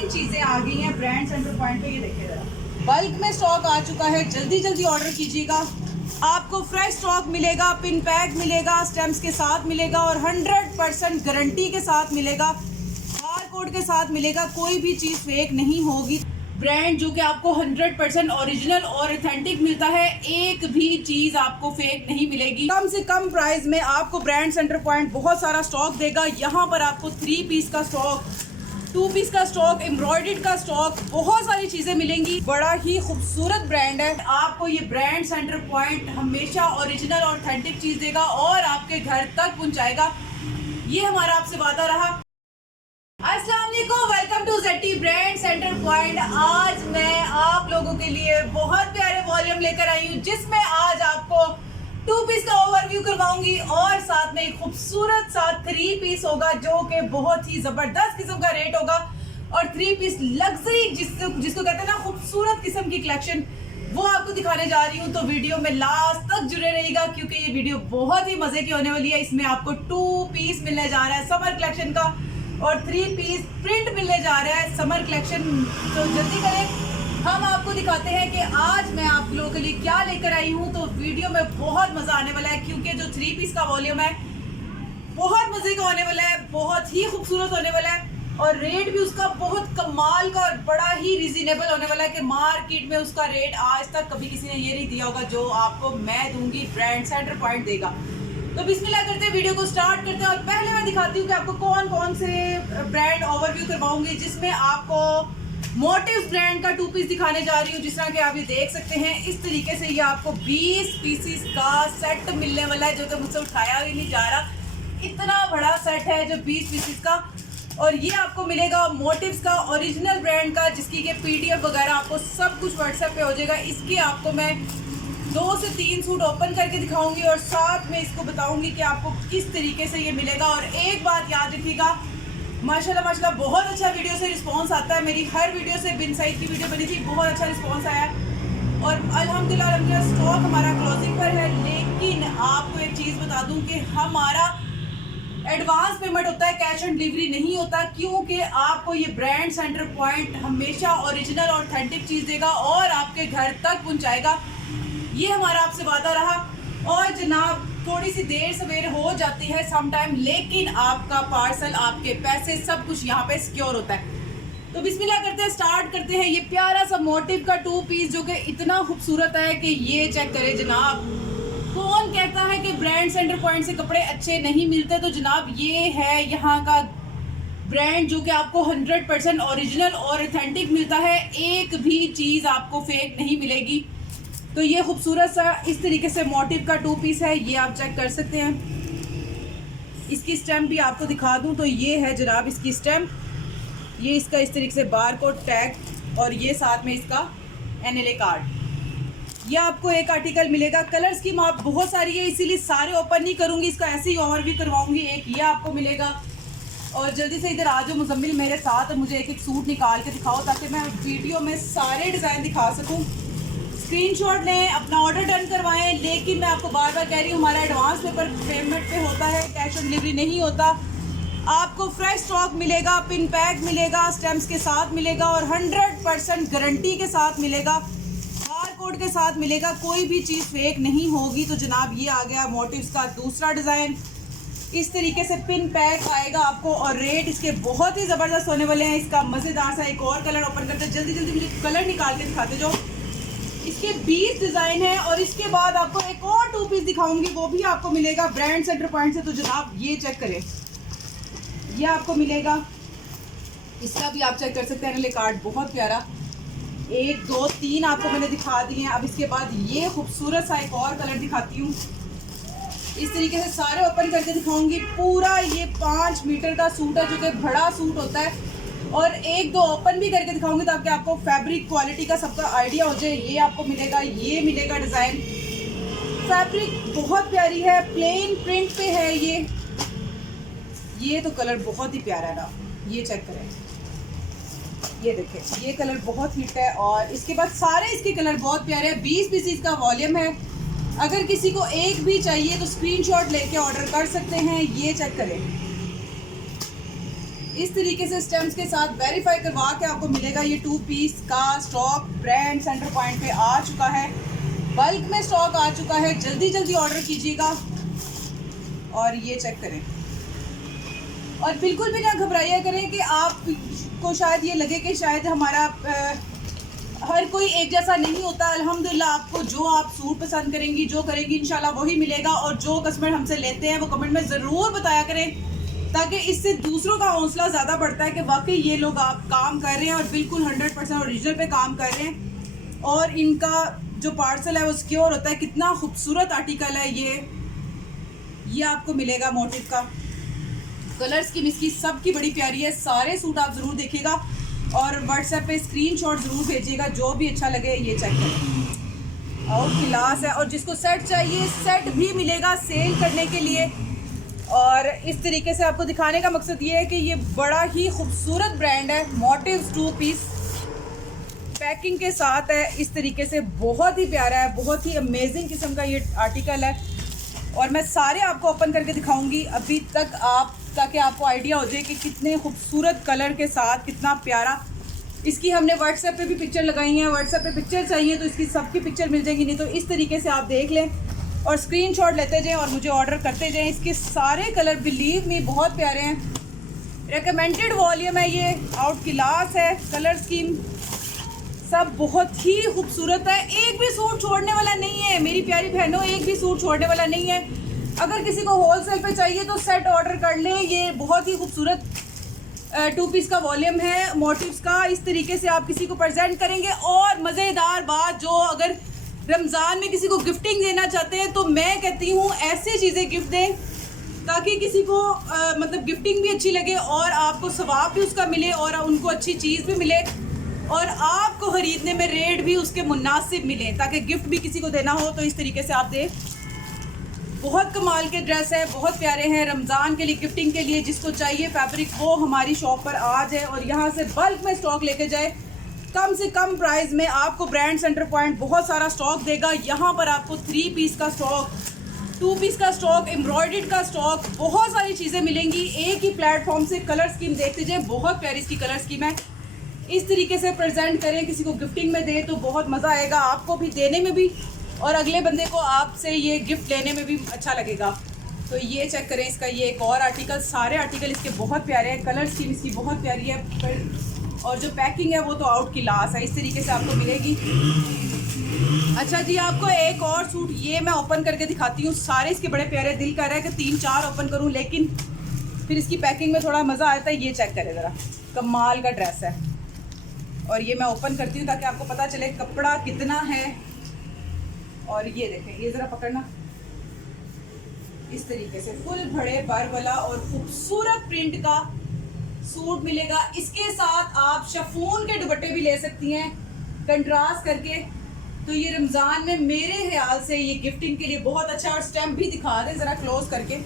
बेहतरीन चीजें आ गई हैं ब्रांड सेंटर पॉइंट पे। ये देखिए जरा, बल्क में स्टॉक आ चुका है, जल्दी जल्दी ऑर्डर कीजिएगा। आपको फ्रेश स्टॉक मिलेगा, पिन पैक मिलेगा, स्टैम्प्स के साथ मिलेगा और 100% गारंटी के साथ मिलेगा, बार कोड के साथ मिलेगा। कोई भी चीज़ फेक नहीं होगी। ब्रांड जो कि आपको 100% ओरिजिनल और ऑथेंटिक मिलता है, एक भी चीज़ आपको फेक नहीं मिलेगी। कम से कम प्राइस में आपको ब्रांड सेंटर पॉइंट बहुत सारा स्टॉक देगा। यहाँ पर आपको 3 पीस का स्टॉक, 2 पीस का स्टॉक, एम्ब्रॉयडर्ड का स्टॉक, बहुत सारी चीजें मिलेंगी। बड़ा ही खूबसूरत ब्रांड है। आपको ये ब्रांड सेंटर पॉइंट हमेशा ओरिजिनल और ऑथेंटिक चीज देगा और आपके घर तक पहुंचाएगा। ये हमारा आपसे वादा रहा। अस्सलाम वालेकुम, welcome to ZT brand centre point. आज मैं आप लोगों के लिए बहुत प्यारे वॉल्यूम लेकर आई हूँ, जिसमें आज आपको 2 पीस का ओवरव्यू करवाऊंगी और साथ में एक खूबसूरत सा 3 पीस होगा जो कि बहुत ही जबरदस्त किस्म का रेट होगा। और 3 पीस लग्जरी जिसको कहते हैं ना, खूबसूरत किस्म की कलेक्शन, वो आपको दिखाने जा रही हूँ। तो वीडियो में लास्ट तक जुड़े रहिएगा क्योंकि ये वीडियो बहुत ही मजे की होने वाली है। इसमें आपको 2 पीस मिलने जा रहा है समर कलेक्शन का और 3 पीस प्रिंट मिलने जा रहा है समर कलेक्शन। तो जल्दी करें, हम आपको दिखाते हैं कि आज मैं आप लोगों के लिए क्या लेकर आई हूँ। तो वीडियो में बहुत मजा आने वाला है क्योंकि जो 3 पीस का वॉल्यूम है बहुत मजे का होने वाला है, बहुत ही खूबसूरत होने वाला है और रेट भी उसका बहुत कमाल का और बड़ा ही रिजनेबल होने वाला है कि मार्केट में उसका रेट आज तक कभी किसी ने ये नहीं दिया होगा जो आपको मैं दूंगी, ब्रांड सेंटर पॉइंट देगा। तो बिस्मिल्लाह करते हैं, वीडियो को स्टार्ट करते हैं। और पहले मैं दिखाती हूँ कि आपको कौन कौन से ब्रांड ओवरव्यू करवाऊंगी, जिसमें आपको मोटिव्स ब्रांड का 2 पीस दिखाने जा रही हूँ। जिस तरह के आप ये देख सकते हैं, इस तरीके से ये आपको 20 पीसीस का सेट मिलने वाला है, जो कि मुझसे उठाया भी नहीं जा रहा। इतना बड़ा सेट है जो 20 पीसीस का, और ये आपको मिलेगा मोटिव्स का ओरिजिनल ब्रांड का, जिसकी के PDF वगैरह आपको सब कुछ व्हाट्सएप पे हो जाएगा। इसके आपको मैं 2 से 3 सूट ओपन करके दिखाऊंगी और साथ में इसको बताऊंगी कि आपको किस तरीके से ये मिलेगा। और एक बात याद रखिएगा, माशाल्लाह बहुत अच्छा वीडियो से रिस्पांस आता है। मेरी हर वीडियो से बिन साइड की वीडियो बनी थी, बहुत अच्छा रिस्पांस आया और अल्हम्दुलिल्लाह स्टॉक हमारा क्लोजिंग पर है। लेकिन आपको एक चीज़ बता दूं कि हमारा एडवांस पेमेंट होता है, कैश ऑन डिलीवरी नहीं होता, क्योंकि आपको ये ब्रांड सेंटर पॉइंट हमेशा ओरिजिनल और ऑथेंटिक चीज़ देगा और आपके घर तक पहुँचाएगा। ये हमारा आपसे वादा रहा। और जनाब, थोड़ी सी देर सवेर हो जाती है समटाइम, लेकिन आपका पार्सल, आपके पैसे, सब कुछ यहाँ पे सिक्योर होता है। तो बिस्मिल्लाह करते हैं, स्टार्ट करते हैं। ये प्यारा सा मोटिव का 2 पीस जो कि इतना खूबसूरत है कि ये चेक करें जनाब। कौन कहता है कि ब्रांड सेंटर पॉइंट से कपड़े अच्छे नहीं मिलते? तो जनाब ये है यहाँ का ब्रांड जो कि आपको 100% ओरिजिनल और ऑथेंटिक मिलता है, एक भी चीज़ आपको फेक नहीं मिलेगी। तो ये खूबसूरत सा इस तरीके से मोटिव का 2 पीस है, ये आप चेक कर सकते हैं। इसकी स्टैम्प भी आपको दिखा दूं तो ये है जनाब इसकी स्टैम्प। ये इसका इस तरीके से बारकोड टैग और ये साथ में इसका NLA कार्ड। ये आपको एक आर्टिकल मिलेगा। कलर स्कीम आप बहुत सारी है, इसीलिए सारे ओपन नहीं करूँगी, इसका ऐसे ही ओवरव्यू करवाऊँगी। एक ये आपको मिलेगा और जल्दी से इधर आ जाओ मुजम्मिल मेरे साथ, मुझे एक एक सूट निकाल के दिखाओ ताकि मैं वीडियो में सारे डिज़ाइन दिखा सकूँ। स्क्रीनशॉट लें, अपना ऑर्डर डन करवाएं। लेकिन मैं आपको बार बार कह रही हूँ, हमारा एडवांस पेमेंट पे होता है, कैश ऑन डिलीवरी नहीं होता। आपको फ्रेश स्टॉक मिलेगा, पिन पैक मिलेगा, स्टैम्प्स के साथ मिलेगा और 100% गारंटी के साथ मिलेगा, बार कोड के साथ मिलेगा। कोई भी चीज़ फेक नहीं होगी। तो जनाब ये आ गया मोटिव्स का दूसरा डिज़ाइन। इस तरीके से पिन पैक आएगा आपको और रेट इसके बहुत ही ज़बरदस्त होने वाले हैं। इसका मज़ेदार सा एक और कलर ओपन करते हैं, जल्दी जल्दी मुझे कलर निकाल के दिखाते जाओ। इसके 20 डिज़ाइन है और इसके बाद आपको एक और 2 पीस दिखाऊंगी, वो भी आपको मिलेगा ब्रांड सेंटर पॉइंट से। तो जनाब ये चेक करें, ये आपको मिलेगा, इसका भी आप चेक कर सकते हैं। NLA कार्ड बहुत प्यारा, 1 2 3 आपको मैंने दिखा दिए हैं। अब इसके बाद ये खूबसूरत सा एक और कलर दिखाती हूँ। इस तरीके से सारे ओपन करके दिखाऊंगी। पूरा ये 5 मीटर का सूट है जो कि बड़ा सूट होता है और 1 2 ओपन भी करके दिखाऊंगी ताकि आपको फैब्रिक क्वालिटी का सबका आइडिया हो जाए। ये आपको मिलेगा, ये मिलेगा डिज़ाइन। फैब्रिक बहुत प्यारी है, प्लेन प्रिंट पे है ये तो कलर बहुत ही प्यारा है ना, ये चेक करें, ये देखें, ये कलर बहुत हिट है। और इसके बाद सारे इसके कलर बहुत प्यारे हैं। 20 पीसीस का वॉल्यूम है। अगर किसी को एक भी चाहिए तो स्क्रीनशॉट लेके ऑर्डर कर सकते हैं। ये चेक करें, इस तरीके से स्टेम्स के साथ वेरीफाई करवा के आपको मिलेगा। ये 2 पीस का स्टॉक ब्रांड सेंटर पॉइंट पे आ चुका है, बल्क में स्टॉक आ चुका है। जल्दी जल्दी ऑर्डर कीजिएगा। और ये चेक करें, और बिल्कुल भी ना घबराइया करें कि आपको शायद ये लगे कि शायद हमारा हर कोई एक जैसा नहीं होता। अल्हम्दुलिल्लाह आपको जो आप सूट पसंद करेंगी, जो करेंगी, इंशाल्लाह वही मिलेगा। और जो कस्टमर हमसे लेते हैं वो कमेंट में ज़रूर बताया करें, ताकि इससे दूसरों का हौसला ज़्यादा बढ़ता है कि वाकई ये लोग आप काम कर रहे हैं और बिल्कुल 100% ओरिजिनल पे काम कर रहे हैं। और इनका जो पार्सल है वो सिक्योर होता है। कितना खूबसूरत आर्टिकल है ये आपको मिलेगा। मोटिव का कलर स्कीम इसकी सबकी बड़ी प्यारी है। सारे सूट आप ज़रूर देखिएगा और व्हाट्सएप पे स्क्रीनशॉट ज़रूर भेजिएगा जो भी अच्छा लगे। ये चेक करें, आउट क्लास है। और जिसको सेट चाहिए सेट भी मिलेगा सेल करने के लिए। और इस तरीके से आपको दिखाने का मकसद ये है कि ये बड़ा ही खूबसूरत ब्रांड है। मोटिव्स 2 पीस पैकिंग के साथ है। इस तरीके से बहुत ही प्यारा है, बहुत ही अमेजिंग किस्म का ये आर्टिकल है। और मैं सारे आपको ओपन करके दिखाऊंगी अभी तक ताकि आपको आइडिया हो जाए कि कितने खूबसूरत कलर के साथ कितना प्यारा। इसकी हमने व्हाट्सएप पे भी पिक्चर लगाई है। व्हाट्सएप पे पिक्चर चाहिए तो इसकी सबकी पिक्चर मिल जाएगी, नहीं तो इस तरीके से आप देख लें और स्क्रीनशॉट लेते जाएं और मुझे ऑर्डर करते जाएं। इसके सारे कलर बिलीव मी बहुत प्यारे हैं। रिकमेंडेड वॉल्यूम है ये, आउट क्लास है। कलर स्कीम सब बहुत ही खूबसूरत है। एक भी सूट छोड़ने वाला नहीं है मेरी प्यारी बहनों, एक भी सूट छोड़ने वाला नहीं है। अगर किसी को होलसेल पे चाहिए तो सेट ऑर्डर कर लें। ये बहुत ही खूबसूरत 2 पीस का वॉल्यूम है मोटिव्स का। इस तरीके से आप किसी को प्रेजेंट करेंगे। और मज़ेदार बात, जो अगर रमज़ान में किसी को गिफ्टिंग देना चाहते हैं तो मैं कहती हूँ ऐसी चीज़ें गिफ्ट दें ताकि किसी को मतलब गिफ्टिंग भी अच्छी लगे और आपको सवाब भी उसका मिले और उनको अच्छी चीज़ भी मिले और आपको ख़रीदने में रेट भी उसके मुनासिब मिले, ताकि गिफ्ट भी किसी को देना हो तो इस तरीके से आप दें। बहुत कमाल के ड्रेस है, बहुत प्यारे हैं। रमज़ान के लिए गिफ्टिंग के लिए जिसको चाहिए फैब्रिक वो हमारी शॉप पर आ जाए और यहाँ से बल्क में स्टॉक लेके जाए। कम से कम प्राइस में आपको ब्रांड सेंटर पॉइंट बहुत सारा स्टॉक देगा। यहाँ पर आपको 3 पीस का स्टॉक, 2 पीस का स्टॉक, एम्ब्रॉयडर्ड का स्टॉक, बहुत सारी चीज़ें मिलेंगी एक ही प्लेटफॉर्म से। कलर स्कीम देखते जाए, बहुत प्यारी इसकी कलर स्कीम है। इस तरीके से प्रेजेंट करें, किसी को गिफ्टिंग में दे तो बहुत मज़ा आएगा, आपको भी देने में भी और अगले बंदे को आपसे ये गिफ्ट लेने में भी अच्छा लगेगा। तो ये चेक करें इसका ये एक और आर्टिकल। सारे आर्टिकल इसके बहुत प्यारे हैं। कलर स्कीम इसकी बहुत प्यारी है और जो पैकिंग है वो तो आउट क्लास है। इस तरीके से आपको मिलेगी। अच्छा जी, आपको एक और सूट ये मैं ओपन करके दिखाती हूँ। सारे इसके बड़े प्यारे, दिल कर रहा है कि 3-4 ओपन करूँ, लेकिन फिर इसकी पैकिंग में थोड़ा मज़ा आता है। ये चेक करें ज़रा, कमाल का ड्रेस है। और ये मैं ओपन करती हूँ ताकि आपको पता चले कपड़ा कितना है। और ये देखें, ये ज़रा पकड़ना, इस तरीके से फुल भड़े पर वाला और खूबसूरत प्रिंट का सूट मिलेगा। इसके साथ आप शिफॉन के दुपट्टे भी ले सकती हैं कंट्रास्ट करके। तो ये रमज़ान में मेरे ख्याल से ये गिफ्टिंग के लिए बहुत अच्छा। और स्टैम्प भी दिखा दें ज़रा क्लोज करके,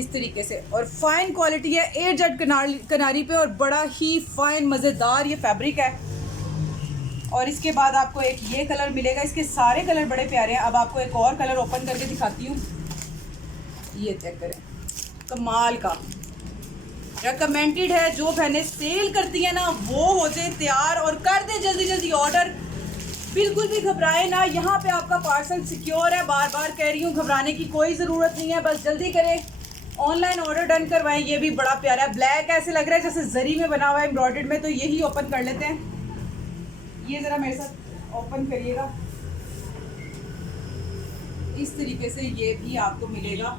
इस तरीके से। और फाइन क्वालिटी है, 8 कनारी पे और बड़ा ही फाइन मज़ेदार ये फैब्रिक है। और इसके बाद आपको एक ये कलर मिलेगा। इसके सारे कलर बड़े प्यारे हैं। अब आपको एक और कलर ओपन करके दिखाती हूँ। ये चेक करें, कमाल का रिकमेंडेड है। जो बहनें सेल करती हैं ना वो हो जाए तैयार और कर दें जल्दी जल्दी ऑर्डर। बिल्कुल भी घबराए ना, यहाँ पे आपका पार्सल सिक्योर है। बार बार कह रही हूँ, घबराने की कोई ज़रूरत नहीं है, बस जल्दी करें, ऑनलाइन ऑर्डर डन करवाएं। ये भी बड़ा प्यारा है, ब्लैक ऐसे लग रहा है जैसे जरी में बना हुआ है एम्ब्रॉयडर्ड में। तो यही ओपन कर लेते हैं। ये ज़रा मेरे साथ ओपन करिएगा। इस तरीके से ये भी आपको मिलेगा।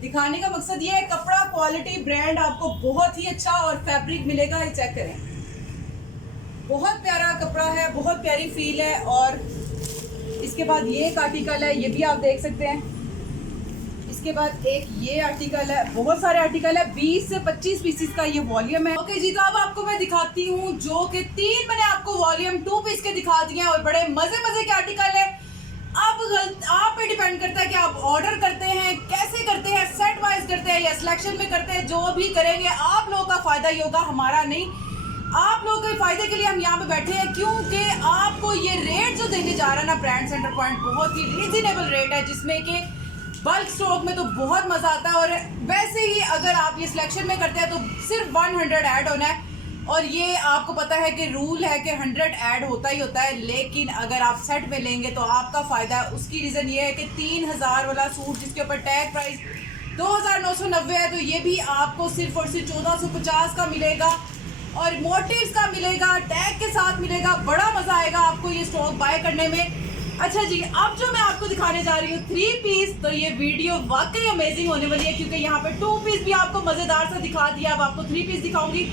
दिखाने का मकसद ये है, कपड़ा क्वालिटी ब्रांड आपको बहुत ही अच्छा और फैब्रिक मिलेगा। ये चेक करें, बहुत प्यारा कपड़ा है, बहुत प्यारी फील है। और इसके बाद ये एक आर्टिकल है, ये भी आप देख सकते हैं। इसके बाद एक ये आर्टिकल है, बहुत सारे आर्टिकल है, 20 से 25 पीसीस का ये वॉल्यूम है। ओके जी, तो अब आपको मैं दिखाती हूँ जो कि 3 मैंने आपको वॉल्यूम 2 पीस के दिखा दिए हैं और बड़े मजे के आर्टिकल है। अब आप पे डिपेंड करता है कि आप ऑर्डर करते हैं कैसे करते हैं, सेट वाइज करते हैं या सिलेक्शन में करते हैं। जो भी करेंगे आप लोगों का फायदा ही होगा, हमारा नहीं। आप लोगों के फायदे के लिए हम यहाँ पे बैठे हैं, क्योंकि आपको ये रेट जो देने जा रहा है ना ब्रांड सेंटर पॉइंट, बहुत ही रीजनेबल रेट है, जिसमें कि बल्क स्टॉक में तो बहुत मज़ा आता है। और वैसे ही अगर आप ये सिलेक्शन में करते हैं तो सिर्फ 100 ऐड होना है। और ये आपको पता है कि रूल है कि 100 ऐड होता ही होता है, लेकिन अगर आप सेट में लेंगे तो आपका फ़ायदा है। उसकी रीज़न ये है कि 3000 वाला सूट जिसके ऊपर टैग प्राइस 2990 है, तो ये भी आपको सिर्फ और सिर्फ 1450 का मिलेगा और मोटिव्स का मिलेगा, टैग के साथ मिलेगा। बड़ा मज़ा आएगा आपको ये स्टॉक बाय करने में। अच्छा जी, अब जो मैं आपको दिखाने जा रही हूँ 3 पीस, तो ये वीडियो वाकई अमेजिंग होने वाली है क्योंकि यहाँ पे 2 पीस भी आपको मज़ेदार सा दिखा दिया। अब आपको 3 पीस दिखाऊंगी।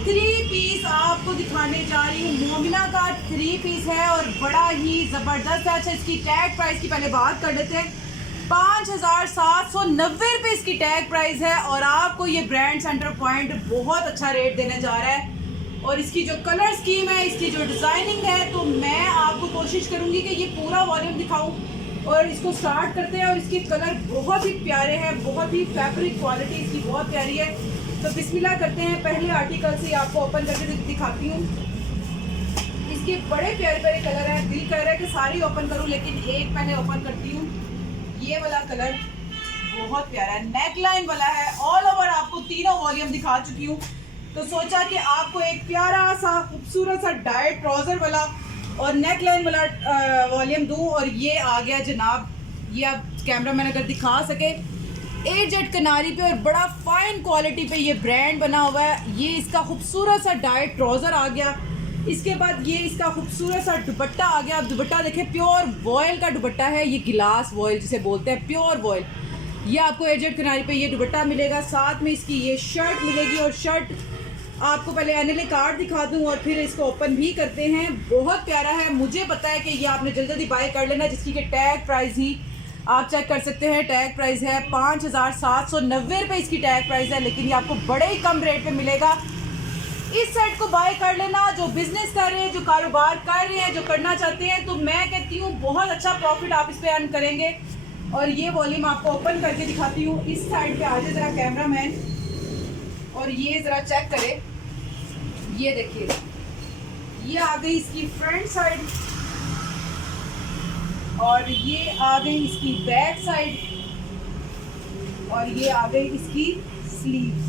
3 पीस आपको दिखाने जा रही हूँ। मोमिना का 3 पीस है और बड़ा ही ज़बरदस्त है। अच्छा, इसकी टैग प्राइस की पहले बात कर लेते हैं। 5790 रुपये इसकी टैग प्राइस है और आपको ये ब्रांड सेंटर पॉइंट बहुत अच्छा रेट देने जा रहा है। और इसकी जो कलर स्कीम है, इसकी जो डिज़ाइनिंग है, तो मैं आपको कोशिश करूंगी कि ये पूरा वॉल्यूम दिखाऊं। और इसको स्टार्ट करते हैं। और इसके कलर बहुत ही प्यारे हैं, बहुत ही फैब्रिक क्वालिटी इसकी बहुत प्यारी है। तो बिस्मिल्लाह करते हैं। पहले आर्टिकल से आपको ओपन करके दिखाती हूँ। इसके बड़े प्यारे प्यारे कलर हैं। दिल कर रहा है कि सारी ओपन करूँ, लेकिन एक मैंने ओपन करती हूँ। ये वाला कलर बहुत प्यारा है, नेकलाइन वाला है। ऑल ओवर आपको तीनों वॉल्यूम दिखा चुकी हूँ, तो सोचा कि आपको एक प्यारा सा खूबसूरत सा डाइट ट्राउजर वाला और नेकलाइन वाला वॉल्यूम दूं। और ये आ गया जनाब, ये आप कैमरा मैन अगर दिखा सके, एजेड किनारी पे और बड़ा फाइन क्वालिटी पे ये ब्रांड बना हुआ है। ये इसका खूबसूरत सा डाइट ट्राउजर आ गया। इसके बाद ये इसका खूबसूरत सा दुपट्टा आ गया। अब दुपट्टा देखें, प्योर वॉयल का दुपट्टा है, ये गिलास वॉयल जिसे बोलते हैं, प्योर वॉयल। ये आपको एजेड किनारी पे ये दुपट्टा मिलेगा, साथ में इसकी ये शर्ट मिलेगी। और शर्ट आपको पहले एनएलए कार्ड दिखा दूं और फिर इसको ओपन भी करते हैं। बहुत प्यारा है। मुझे पता है कि ये आपने जल्दी जल्दी बाय कर लेना, जिसकी कि टैग प्राइस ही आप चेक कर सकते हैं। टैग प्राइस है 5790 रुपये इसकी टैग प्राइस है, लेकिन ये आपको बड़े ही कम रेट पे मिलेगा। इस सेट को बाय कर लेना जो बिजनेस कर रहे हैं, जो कारोबार कर रहे हैं, जो करना चाहते हैं, तो मैं कहती हूँ बहुत अच्छा प्रॉफिट आप इस पर अर्न करेंगे। और ये वॉल्यूम आपको ओपन करके दिखाती हूँ। इस साइड पे आ जाए ज़रा कैमरा मैन, और ये ज़रा चेक करें। ये देखिए, ये आ गई इसकी फ्रंट साइड और ये आ गई इसकी बैक साइड और ये आ गई इसकी स्लीव्स।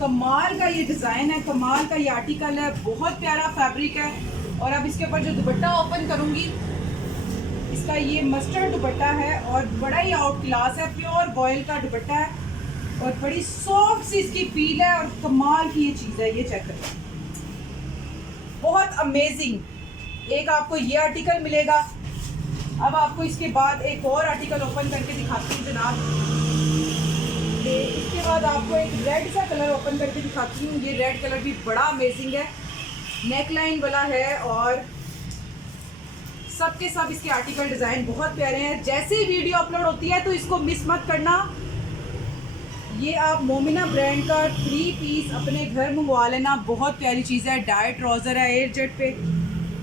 कमाल का ये डिज़ाइन है, कमाल का ये आर्टिकल है, बहुत प्यारा फैब्रिक है। और अब इसके ऊपर जो दुपट्टा ओपन करूँगी, इसका ये मस्टर्ड दुपट्टा है और बड़ा ही आउट क्लास है, प्योर वॉयल का दुपट्टा है और बड़ी सॉफ्ट सी इसकी फील है और कमाल की ये चीज़ है। ये चेक करें, बहुत अमेजिंग। एक आपको ये आर्टिकल मिलेगा। अब आपको इसके बाद एक और आर्टिकल ओपन करके दिखाती हूँ जनाब। इसके बाद आपको एक रेड सा कलर ओपन करके दिखाती हूँ। ये रेड कलर भी बड़ा अमेजिंग है, नेकलाइन वाला है और सबके सब इसके आर्टिकल डिज़ाइन बहुत प्यारे हैं। जैसे ही वीडियो अपलोड होती है तो इसको मिस मत करना। ये आप मोमिना ब्रांड का 3 पीस अपने घर मंगवा लेना, बहुत प्यारी चीज़ है। डाइट ट्राउज़र है एयर जेट पे,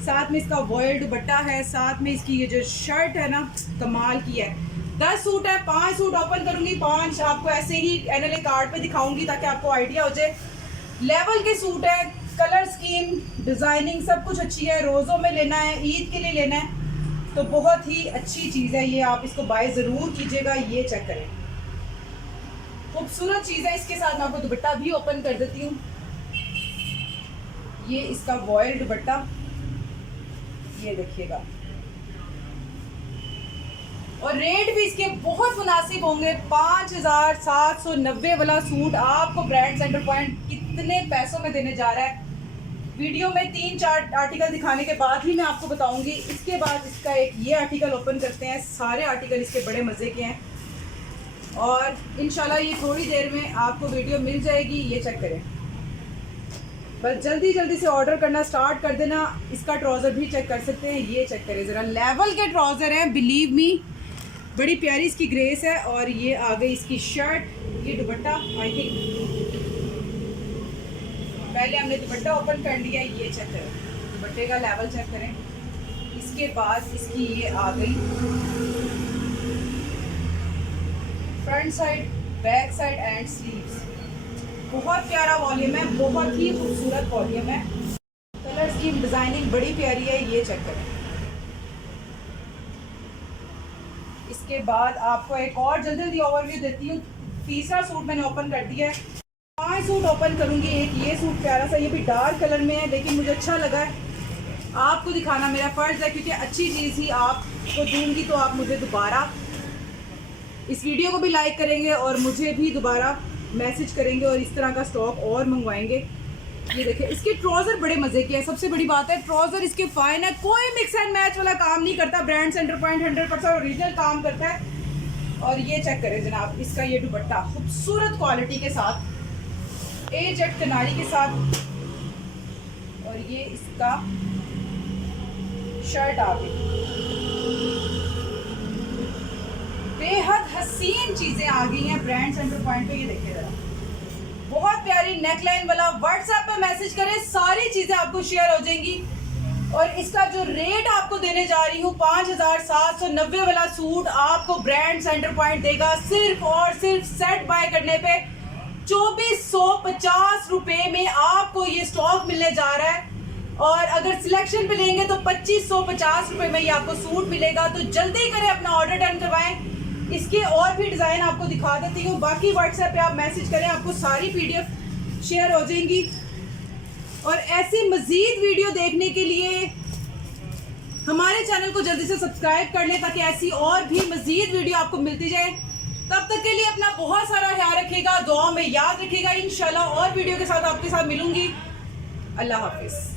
साथ में इसका वॉयल दुपट्टा है, साथ में इसकी ये जो शर्ट है ना, कमाल की है। 10 सूट है, 5 सूट ओपन करूँगी, 5 आपको ऐसे ही एनएलए कार्ड पे दिखाऊंगी ताकि आपको आइडिया हो जाए। लेवल के सूट है, कलर स्कीम, डिज़ाइनिंग सब कुछ अच्छी है। रोज़ों में लेना है, ईद के लिए लेना है, तो बहुत ही अच्छी चीज़ है ये। आप इसको बाय ज़रूर कीजिएगा। ये चेक करें, खूबसूरत चीज़ है। इसके साथ मैं आपको दुपट्टा भी ओपन कर देती हूँ। ये इसका वॉयल दुपट्टा, ये देखिएगा। और रेट भी इसके बहुत मुनासिब होंगे। 5790 वाला सूट आपको ब्रांड सेंटर पॉइंट कितने पैसों में देने जा रहा है, वीडियो में 3-4 आर्टिकल दिखाने के बाद ही मैं आपको बताऊंगी। इसके बाद इसका एक ये आर्टिकल ओपन करते हैं। सारे आर्टिकल इसके बड़े मज़े के हैं और इंशाल्लाह ये थोड़ी देर में आपको वीडियो मिल जाएगी। ये चेक करें, बस जल्दी जल्दी से ऑर्डर करना स्टार्ट कर देना। इसका ट्राउज़र भी चेक कर सकते हैं। ये चेक करें ज़रा, लेवल के ट्राउज़र हैं, बिलीव मी, बड़ी प्यारी इसकी ग्रेस है। और ये आ गई इसकी शर्ट, ये दुपट्टा। आई थिंक पहले हमने दुपट्टा ओपन कर लिया। ये चेक करें, दुपट्टे का लेवल चेक करें। इसके बाद इसकी ये आ गई front side, back side and sleeves. बहुत प्यारा वॉल्यूम है, बहुत ही खूबसूरत वॉल्यूम है। कलर स्कीम, डिज़ाइनिंग बड़ी प्यारी है। ये चेक करें, इसके बाद आपको एक और जल्दी जल्दी ओवरव्यू देती हूँ। तीसरा सूट मैंने ओपन कर दिया है। 5 सूट ओपन करूँगी। एक ये सूट प्यारा सा, ये भी डार्क कलर में है लेकिन मुझे अच्छा लगा है, आपको दिखाना मेरा फ़र्ज़ है क्योंकि अच्छी चीज़ ही आपको दूँगी तो आप मुझे दोबारा इस वीडियो को भी लाइक करेंगे और मुझे भी दोबारा मैसेज करेंगे और इस तरह का स्टॉक और मंगवाएंगे। ये देखिए, इसके ट्राउज़र बड़े मज़े के हैं। सबसे बड़ी बात है ट्राउज़र इसके फाइन है, कोई मिक्स एंड मैच वाला काम नहीं करता। ब्रांड सेंटर पॉइंट 100% ओरिजिनल काम करता है। और ये चेक करें जनाब, इसका ये दुपट्टा खूबसूरत क्वालिटी के साथ, ए जेट किनारी के साथ, और ये इसका शर्ट आ गई। बेहद हसीन चीजें आ गई हैं ब्रांड सेंटर पॉइंट पे। ये देखिए जरा, बहुत प्यारी नेकलाइन वाला। व्हाट्सएप पे मैसेज करें, सारी चीजें आपको शेयर हो जाएंगी। और इसका जो रेट आपको देने जा रही हूँ 5790 वाला सूट आपको ब्रांड सेंटर पॉइंट देगा सिर्फ और सिर्फ सेट बाय करने पे 2450 रुपए में आपको ये स्टॉक मिलने जा रहा है। और अगर सिलेक्शन पे लेंगे तो 2550 रुपए में ये आपको सूट मिलेगा। तो जल्दी करें, अपना ऑर्डर डन करवाएं। इसके और भी डिज़ाइन आपको दिखा देती हूँ। बाकी व्हाट्सएप पे आप मैसेज करें, आपको सारी PDF शेयर हो जाएंगी। और ऐसी मज़ीद वीडियो देखने के लिए हमारे चैनल को जल्दी से सब्सक्राइब कर लें ताकि ऐसी और भी मज़ीद वीडियो आपको मिलती जाए। तब तक के लिए अपना बहुत सारा ख्याल रखिएगा, दुआ में याद रखिएगा। इंशाल्लाह और वीडियो के साथ आपके साथ मिलूंगी। अल्लाह हाफिज़।